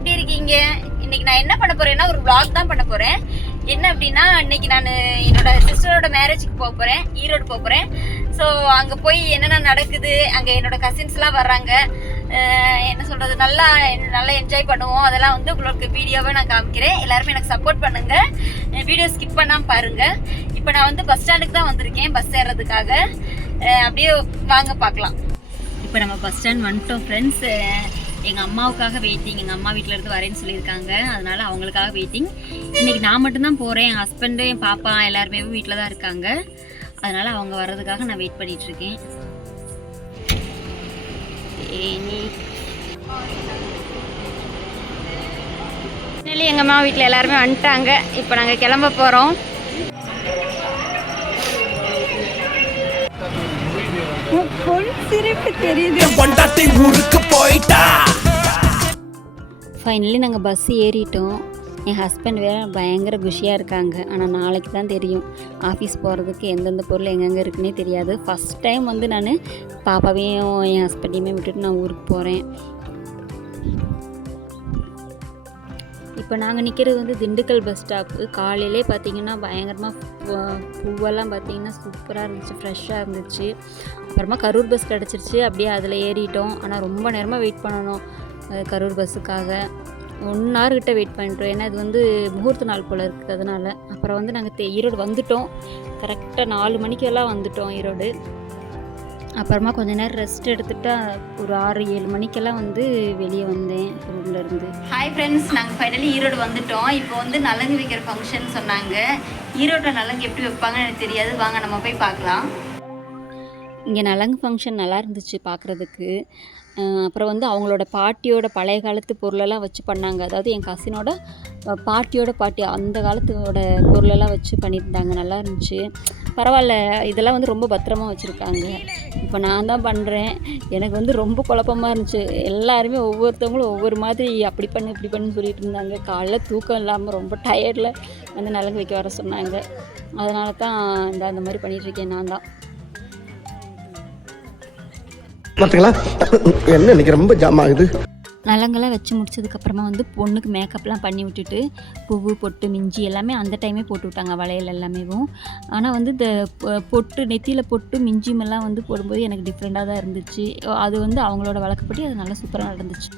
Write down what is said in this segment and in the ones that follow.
எப்படி இருக்கீங்க? இன்னைக்கு நான் என்ன பண்ண போறேன்னா ஒரு vlog தான் பண்ண போறேன். என்ன அப்படின்னா இன்னைக்கு நான் என்னோட சிஸ்டரோட மேரேஜுக்கு போக போறேன், ஈரோடு போக போறேன். ஸோ அங்கே போய் என்னென்ன நடக்குது, அங்கே என்னோட கசின்ஸ்லாம் வர்றாங்க, என்ன சொல்றது, நல்லா என்ஜாய் பண்ணுவோம். அதெல்லாம் வந்து உங்களுக்கு வீடியோவை நான் காமிக்கிறேன். எல்லாருமே எனக்கு சப்போர்ட் பண்ணுங்க, வீடியோ ஸ்கிப் பண்ணாமல் பாருங்க. இப்போ நான் வந்து பஸ் ஸ்டாண்டுக்கு தான் வந்திருக்கேன் பஸ் ஏறுறதுக்காக. அப்படியே வாங்க பார்க்கலாம். இப்போ நம்ம பஸ் ஸ்டாண்ட் வந்துட்டோம் ஃப்ரெண்ட்ஸ். எங்கள் அம்மாவுக்காக வெயிட்டிங். எங்கள் அம்மா வீட்டில் இருந்து வரேன்னு சொல்லியிருக்காங்க, அதனால் அவங்களுக்காக வெயிட்டிங். இன்றைக்கி நான் மட்டும்தான் போகிறேன், என் ஹஸ்பண்டு என் பாப்பா எல்லாருமே வீட்டில் தான் இருக்காங்க. அதனால் அவங்க வர்றதுக்காக நான் வெயிட் பண்ணிகிட்ருக்கேன். எங்கள் அம்மா வீட்டில் எல்லாருமே வந்துட்டாங்க. இப்போ நாங்கள் கிளம்ப போகிறோம். ஃபைனலி நாங்கள் பஸ் ஏறிட்டோம். என் ஹஸ்பண்ட் வேறு பயங்கர குஷியாக இருக்காங்க. ஆனால் நாளைக்கு தான் தெரியும் ஆஃபீஸ் போகிறதுக்கு எந்தெந்த பொருள் எங்கெங்கே இருக்குன்னே தெரியாது. ஃபஸ்ட் டைம் வந்து நான் பாப்பாவையும் என் ஹஸ்பண்டையுமே விட்டுட்டு நான் ஊருக்கு போகிறேன். இப்போ நாங்கள் நிற்கிறது வந்து திண்டுக்கல் பஸ் ஸ்டாப்பு. காலையிலே பார்த்திங்கன்னா பயங்கரமாக பூவெல்லாம் பார்த்திங்கன்னா சூப்பராக இருந்துச்சு, ஃப்ரெஷ்ஷாக இருந்துச்சு. அப்புறமா கரூர் பஸ் கிடச்சிருச்சு, அப்படியே அதில் ஏறிட்டோம். ஆனால் ரொம்ப நேரமாக வெயிட் பண்ணணும் கரூர் பஸ்ஸுக்காக. 1 hour கிட்ட வெயிட் பண்ணிட்டோம், ஏன்னா இது வந்து முகூர்த்த நாள் போல் இருக்குது, அதனால். அப்புறம் வந்து நாங்கள் ஈரோடு வந்துவிட்டோம். கரெக்டாக 4 மணிக்கெல்லாம் வந்துவிட்டோம் ஈரோடு. அப்புறமா கொஞ்ச நேரம் ரெஸ்ட் எடுத்துகிட்டு ஒரு 6-7 மணிக்கெல்லாம் வந்து வெளியே வந்தேன் ரூம்லேருந்து. ஹாய் ஃப்ரெண்ட்ஸ், நாங்கள் ஃபைனலி ஈரோடு வந்துவிட்டோம். இப்போ வந்து நலங்கு வைக்கிற ஃபங்க்ஷன் சொன்னாங்க. ஈரோட்டில் நலங்கு எப்படி வைப்பாங்கன்னு எனக்கு தெரியாது, வாங்க நம்ம போய் பார்க்கலாம். இங்கே நலங்கு ஃபங்க்ஷன் நல்லா இருந்துச்சு பார்க்குறதுக்கு. அப்புறம் வந்து அவங்களோட பாட்டியோட பழைய காலத்து பொருளெல்லாம் வச்சு பண்ணாங்க. அதாவது என் கசினோட பாட்டியோட பாட்டி அந்த காலத்தோட பொருளெல்லாம் வச்சு பண்ணியிருந்தாங்க, நல்லா இருந்துச்சு. பரவாயில்ல, இதெல்லாம் வந்து ரொம்ப பத்திரமா வச்சுருக்காங்க. இப்போ நான் தான் பண்ணுறேன், எனக்கு வந்து ரொம்ப குழப்பமாக இருந்துச்சு. எல்லாருமே ஒவ்வொருத்தவங்களும் ஒவ்வொரு மாதிரி அப்படி பண்ணு இப்படி பண்ணுன்னு சொல்லிட்டு இருந்தாங்க. காலைல தூக்கம் இல்லாமல் ரொம்ப டயர்டில் வந்து நலங்கு வைக்க வர சொன்னாங்க. அதனால தான் அந்த மாதிரி பண்ணிகிட்ருக்கேன் நான் தான். என்ன இன்னைக்கு ரொம்ப ஜாம் ஆகுது. நலங்கெல்லாம் வச்சு முடிச்சதுக்கப்புறமா வந்து பொண்ணுக்கு மேக்கப்லாம் பண்ணி விட்டுட்டு பூவு பொட்டு மிஞ்சி எல்லாமே அந்த டைமே போட்டு விட்டாங்க, வளையல் எல்லாமேவும். ஆனால் வந்து இந்த பொட்டு நெத்தியில் பொட்டு மிஞ்சிமெல்லாம் வந்து போடும்போது எனக்கு டிஃப்ரெண்ட்டாக தான் இருந்துச்சு. அது வந்து அவங்களோட வழக்கப்படி அது நல்லா சூப்பராக நடந்துச்சு.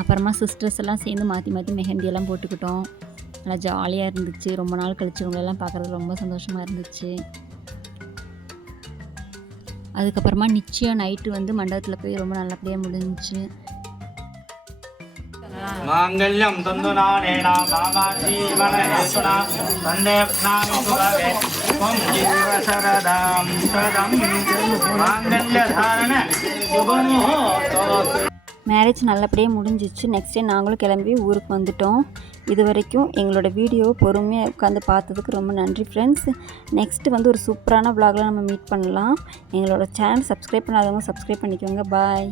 அப்புறமா சிஸ்டர்ஸ் எல்லாம் சேர்ந்து மாற்றி மாற்றி மெஹந்தியெல்லாம் போட்டுக்கிட்டோம். நல்லா ஜாலியாக இருந்துச்சு. ரொம்ப நாள் கழிச்சு இவங்களெல்லாம் பார்க்குறது ரொம்ப சந்தோஷமாக இருந்துச்சு. அதுக்கப்புறமா நிச்சயம் நைட்டு வந்து மண்டபத்தில் போய் ரொம்ப நல்லபடியாக முடிஞ்சிச்சு. மாங்கல்யம் தந்துநானேன மாமா ஜீவனேசுனா தந்தே நாமி சுபவே ஓம் ஜீவசரதாம் சதம் மாங்கல்ய தாரண சுபமுஹூர்த்தம். மேரேஜ் நல்லபடியாக முடிஞ்சிச்சு. நெக்ஸ்ட் டே நாங்களும் கிளம்பி ஊருக்கு வந்துட்டோம். இது வரைக்கும் எங்களோட வீடியோவை பொறுமையாக உட்காந்து பார்த்ததுக்கு ரொம்ப நன்றி ஃப்ரெண்ட்ஸ். நெக்ஸ்ட்டு வந்து ஒரு சூப்பரான vlogல நம்ம மீட் பண்ணலாம். எங்களோட சேனல் சப்ஸ்கிரைப் பண்ணாதவங்க சப்ஸ்கிரைப் பண்ணிக்கோங்க. பாய்.